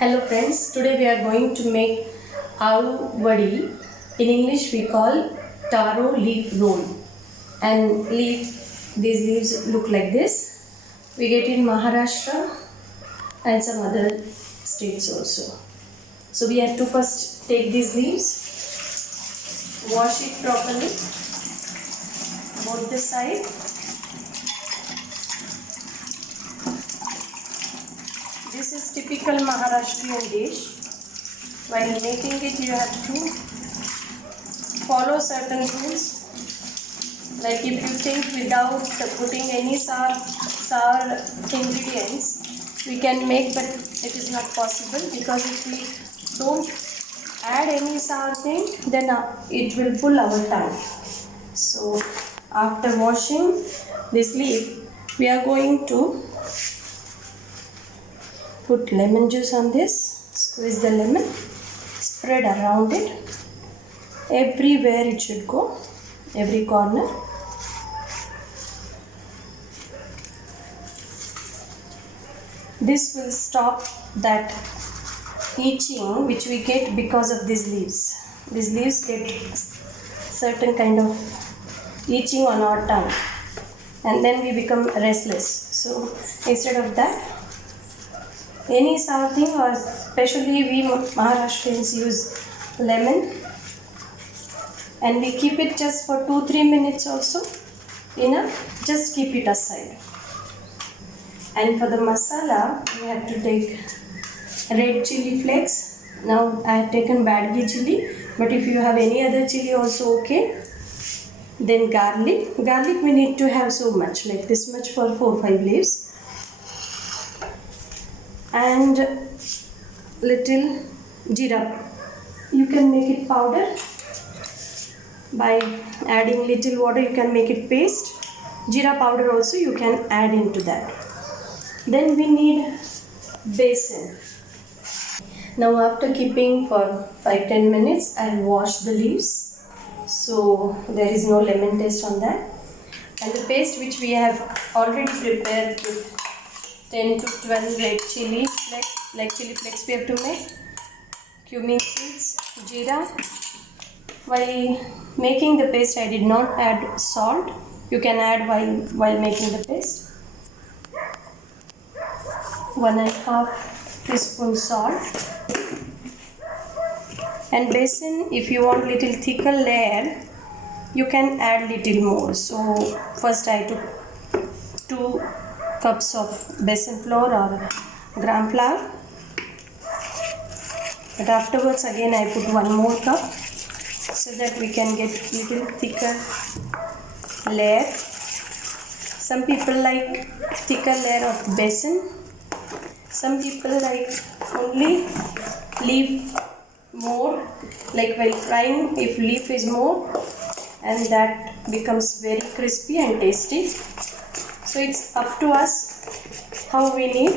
Hello friends, today we are going to make aloo vadi. In English we call taro leaf roll. And these leaves look like this. We get in Maharashtra and some other states also. So we have to first take these leaves, wash it properly, both the side. This is typical Maharashtrian dish. While making it, you have to follow certain rules. Like if you think without putting any sour ingredients, we can make, but it is not possible because if we don't add any sour thing, then it will pull our tongue. So after washing this leaf, we are going to put lemon juice on this, squeeze the lemon, spread around it, everywhere it should go, every corner. This will stop that itching which we get because of these leaves. These leaves get certain kind of itching on our tongue and then we become restless. So instead of that, any sour thing, or especially we Maharashtrians use lemon, and we keep it just for 2-3 minutes also enough. Just keep it aside. And for the masala, we have to take red chili flakes. Now I have taken Badgi chili, but if you have any other chili also okay. Then garlic. Garlic we need to have so much, like this much for 4-5 leaves. And little jeera. You can make it powder by adding little water. You can make it paste. Jeera powder also you can add into that. Then we need besan. Now after keeping for 5-10 minutes, I'll wash the leaves, so there is no lemon taste on that. And the paste which we have already prepared with 10 to 12 red chili flakes, like chili flakes we have to make, cumin seeds, jeera. While making the paste, I did not add salt. You can add while making the paste. 1.5 teaspoon salt. And besan, if you want little thicker layer, you can add little more. So first I took 2 cups of besan flour or gram flour, but afterwards again I put 1 more cup so that we can get little thicker layer. Some people like thicker layer of besan, some people like only leaf more, like while frying if leaf is more, and that becomes very crispy and tasty. So it's up to us how we need.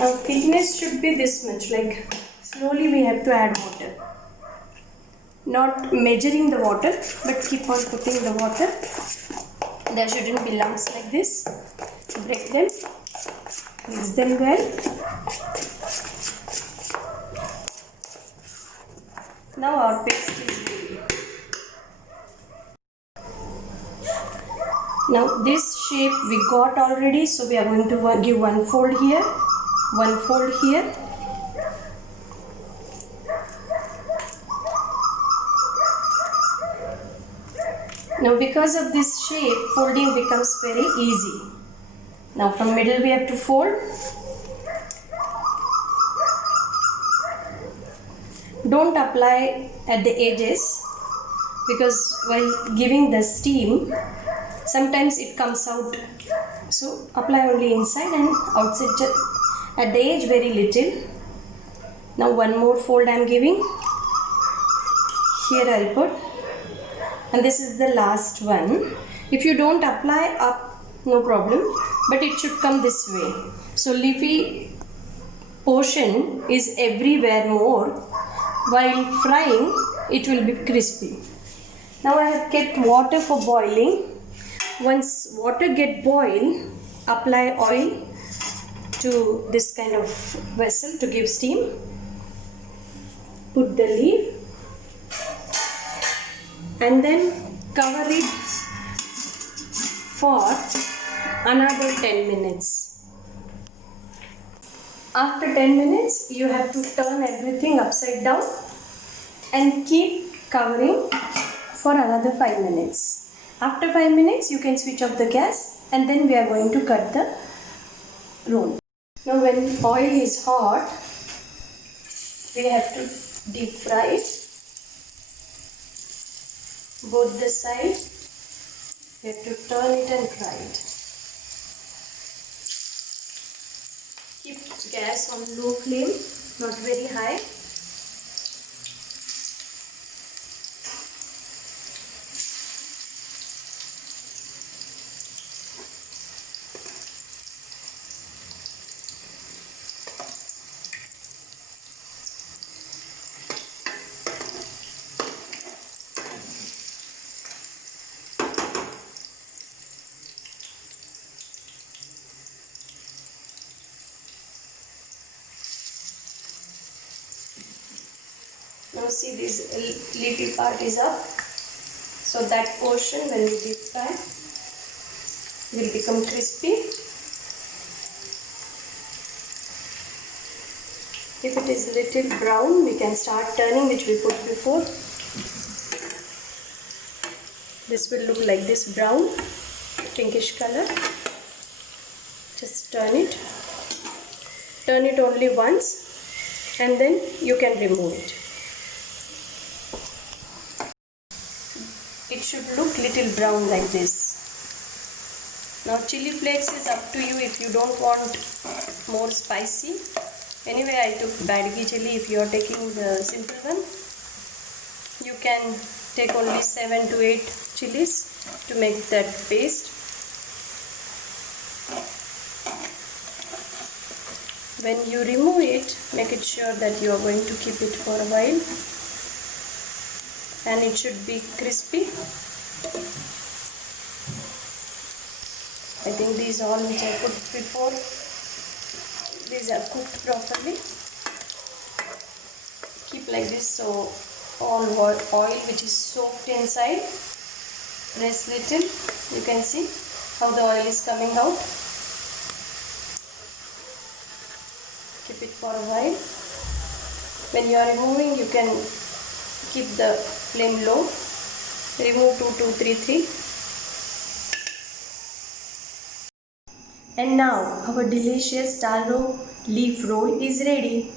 Now thickness should be this much, like slowly we have to add water. Not measuring the water, but keep on putting the water. There shouldn't be lumps like this. Break them, mix them well. Now our paste is ready. Now this shape we got already, so we are going to give 1 fold here, 1 fold here. Now because of this shape, folding becomes very easy. Now from middle we have to fold. Don't apply at the edges because while giving the steam, sometimes it comes out. So apply only inside and outside, just at the edge very little. Now 1 more fold I am giving. Here I will put. And this is the last one. If you don't apply up, no problem, but it should come this way. So leafy portion is everywhere more. While frying, it will be crispy. Now I have kept water for boiling. Once water get boiled, apply oil to this kind of vessel to give steam. Put the leaf and then cover it for another 10 minutes. After 10 minutes, you have to turn everything upside down and keep covering for another 5 minutes. After 5 minutes, you can switch off the gas and then we are going to cut the roll. Now when oil is hot, we have to deep fry it. Both the sides. You have to turn it and fry it. Keep gas on low flame, not very high. Now see, this leafy part is up, so that portion when we deep fry will become crispy. If it is little brown, we can start turning, which we put before. This will look like this, brown, pinkish color. Just turn it. Turn it only once and then you can remove it. It should look little brown like this. Now chili flakes is up to you if you don't want more spicy. Anyway, I took Badgi chili. If you are taking the simple one, you can take only 7 to 8 chilies to make that paste. When you remove it, make it sure that you are going to keep it for a while. And it should be crispy. I think these all which I put before, these are cooked properly. Keep like this, so all oil which is soaked inside, press little, you can see how the oil is coming out. Keep it for a while. When you are removing, you can keep the flame low. Remove 2233. And now our delicious taro leaf roll is ready.